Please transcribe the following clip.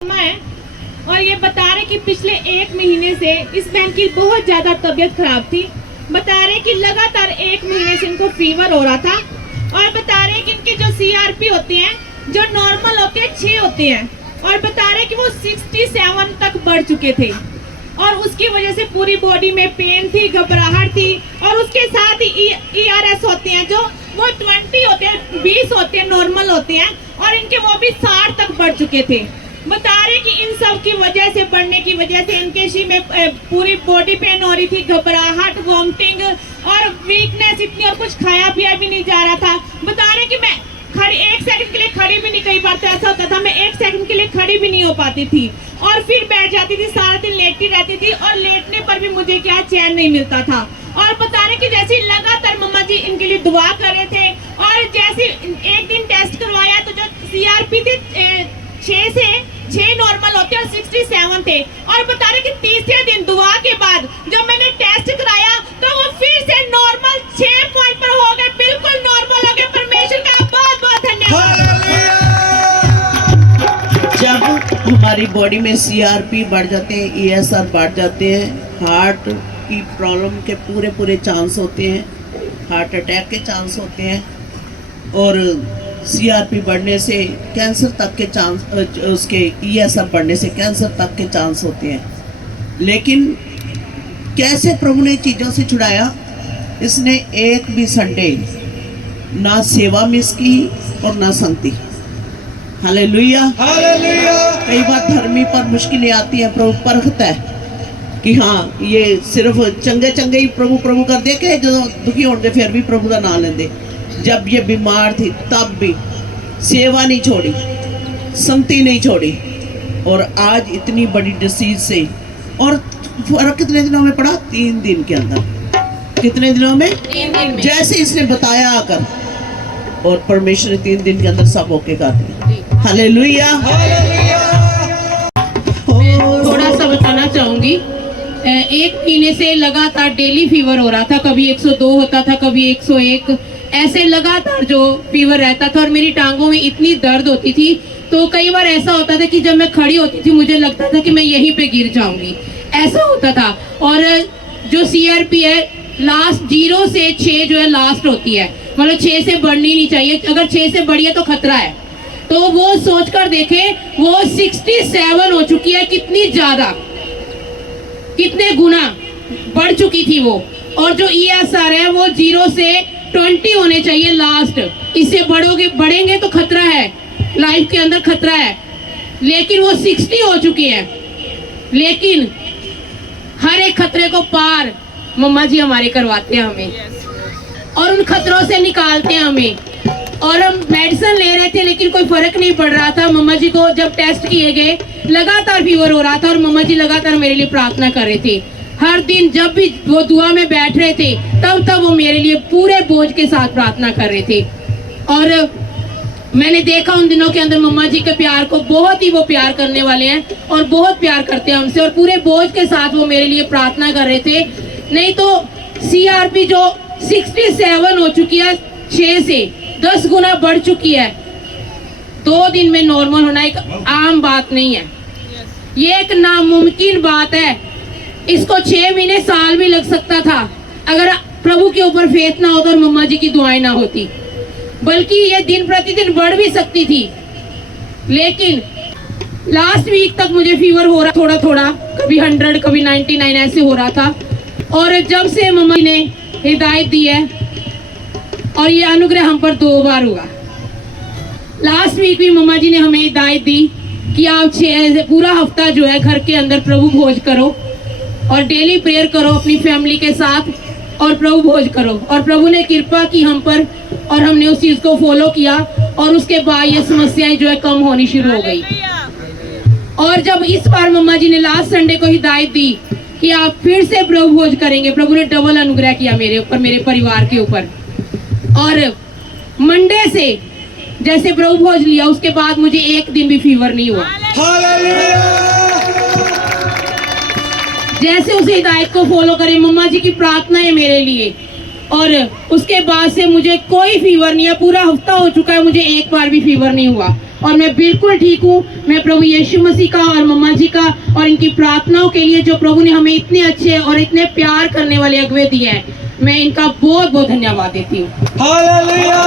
है और ये बता रहे कि पिछले 1 महीने से इस बहन की बहुत ज्यादा तबीयत खराब थी। बता रहे कि लगातार 1 महीने से इनको फीवर हो रहा था और बता रहे कि इनके जो सीआरपी होते हैं जो नॉर्मल होते हैं 6 होते हैं और बता रहे कि वो 67 तक बढ़ चुके थे और उसकी वजह से पूरी बॉडी में पेन थी, घबराहट थी और उसके साथ ही ERS होते हैं जो वो 20 होते हैं, 20 होते हैं, नॉर्मल होते हैं और इनके वो भी 60 तक बढ़ चुके थे। बता रहे कि इन सब की वजह से बढ़ने की वजह से इनके शी में पूरी बॉडी पेन हो रही थी, घबराहट, वॉमिटिंग और वीकनेस इतनी और कुछ खाया पिया भी नहीं जा रहा था। बता रहे कि मैं खड़ी 1 सेकंड के लिए खड़ी भी नहीं, कई बार तो ऐसा होता था मैं 1 सेकंड के लिए खड़ी भी नहीं हो पाती थी और फिर बैठ जाती थी, सारा दिन लेटती रहती थी और लेटने पर भी मुझे क्या चैन नहीं मिलता था। और बता रहे कि जैसे लगातार मम्मा जी इनके लिए दुआ कर रहे थे और जैसे एक दिन टेस्ट करवाया तो जो सीआरपी थे 6 नॉर्मल होते और 67 थे और बता रहे कि तीसरे दिन दुआ के बाद जब मैंने टेस्ट कराया तो वो फिर से नॉर्मल 6 पॉइंट पर हो गए, बिल्कुल नॉर्मल हो गए। परमेश्वर का बहुत बहुत धन्यवाद। जब हमारी बॉडी में सीआरपी बढ़ जाते हैं, ESR बढ़ जाते हैं, हार्ट की प्रॉब्लम के पूरे चांस होते हैं, हार्ट अटैक के चांस होते हैं और सीआरपी बढ़ने से कैंसर तक के चांस, उसके ESR बढ़ने से कैंसर तक के चांस होते हैं। लेकिन कैसे प्रभु ने चीज़ों से छुड़ाया? इसने एक भी संडे ना सेवा मिस की और ना संगति। Hallelujah hallelujah. कई बार धर्मी पर मुश्किलें आती हैं, प्रभु परखता है कि हाँ ये सिर्फ चंगे ही प्रभु कर दे के जो दुखी होते फिर भी प्रभु का नाम लेंदे। जब ये बीमार थी तब भी सेवा नहीं छोड़ी, संगति नहीं छोड़ी और आज इतनी बड़ी डिसीज से और फर्क कितने दिनों में पड़ा? 3 दिन के अंदर। कितने दिनों में? 3 दिन में। जैसे इसने बताया आकर और परमेश्वर ने 3 दिन के अंदर सब ओके कर दिया। हालेलुया। थोड़ा सा बताना चाहूंगी। 1 महीने से लगातार डेली फीवर हो रहा था, कभी 102 होता था, कभी 101, ऐसे लगातार जो फीवर रहता था और मेरी टांगों में इतनी दर्द होती थी तो कई बार ऐसा होता था कि जब मैं खड़ी होती थी मुझे लगता था कि मैं यहीं पे गिर जाऊंगी, ऐसा होता था। और जो सीआरपी है लास्ट 0 से 6 जो है लास्ट होती है, मतलब 6 से बढ़नी नहीं चाहिए, अगर 6 से बढ़ी है तो खतरा है। तो वो सोचकर देखें वो 67 हो चुकी है, कितनी ज्यादा, कितने गुना बढ़ चुकी थी वो। और जो ESR है वो 0 से 20 होने चाहिए लास्ट, इससे बढ़ेंगे तो खतरा है, लाइफ के अंदर खतरा है। लेकिन वो 60 हो चुकी है। लेकिन हर एक खतरे को पार मम्मा जी हमारे करवाते हैं हमें और उन खतरों से निकालते हैं हमें। और हम मेडिसिन ले रहे थे लेकिन कोई फर्क नहीं पड़ रहा था। मम्मा जी को जब टेस्ट किए गए लगातार फीवर हो रहा था और मम्मा जी लगातार मेरे लिए प्रार्थना कर रहे थे। हर दिन जब भी वो दुआ में बैठ रहे थे तब वो मेरे लिए पूरे बोझ के साथ प्रार्थना कर रहे थे। और मैंने देखा उन दिनों के अंदर मम्मा जी के प्यार को, बहुत ही वो प्यार करने वाले हैं और बहुत प्यार करते हैं हमसे और पूरे बोझ के साथ वो मेरे लिए प्रार्थना कर रहे थे। नहीं तो सीआरपी जो 67 हो चुकी है, 6 से 10 गुना बढ़ चुकी है। 2 दिन में नॉर्मल होना एक आम बात नहीं है, ये एक नामुमकिन बात है। इसको 6 महीने, साल भी लग सकता था अगर प्रभु के ऊपर फेथ ना होता और मम्मा जी की दुआएं ना होती, बल्कि ये दिन प्रतिदिन बढ़ भी सकती थी। लेकिन लास्ट वीक तक मुझे फीवर हो रहा, थोड़ा कभी 100 कभी 99 ऐसे हो रहा था। और जब से मम्मा ने हिदायत दी है और ये अनुग्रह हम पर 2 बार हुआ। लास्ट वीक भी मम्मा जी ने हमें हिदायत दी कि आप पूरा हफ्ता जो है घर के अंदर प्रभु भोज करो और डेली प्रेयर करो अपनी फैमिली के साथ और प्रभु भोज करो। और प्रभु ने कृपा की हम पर और हमने उस चीज को फॉलो किया और उसके बाद ये समस्याएं जो है कम होनी शुरू हो गई। और जब इस बार मम्मा जी ने लास्ट संडे को हिदायत दी कि आप फिर से प्रभु भोज करेंगे, प्रभु ने डबल अनुग्रह किया मेरे ऊपर, मेरे परिवार के ऊपर। और मंडे से जैसे प्रभु भोज लिया उसके बाद मुझे 1 दिन भी फीवर नहीं हुआ। जैसे उस हिदायत को फॉलो करें, मम्मा जी की प्रार्थना है मेरे लिए और उसके बाद से मुझे कोई फीवर नहीं है। पूरा हफ्ता हो चुका है, मुझे एक बार भी फीवर नहीं हुआ। और मैं बिल्कुल ठीक हूँ। मैं प्रभु यीशु मसीह का और मम्मा जी का और इनकी प्रार्थनाओं के लिए जो प्रभु ने हमें इतने अच्छे और इतने प्यार करने वाले अगुवे दिए हैं, मैं इनका बहुत बहुत धन्यवाद देती हूँ। हालेलुया।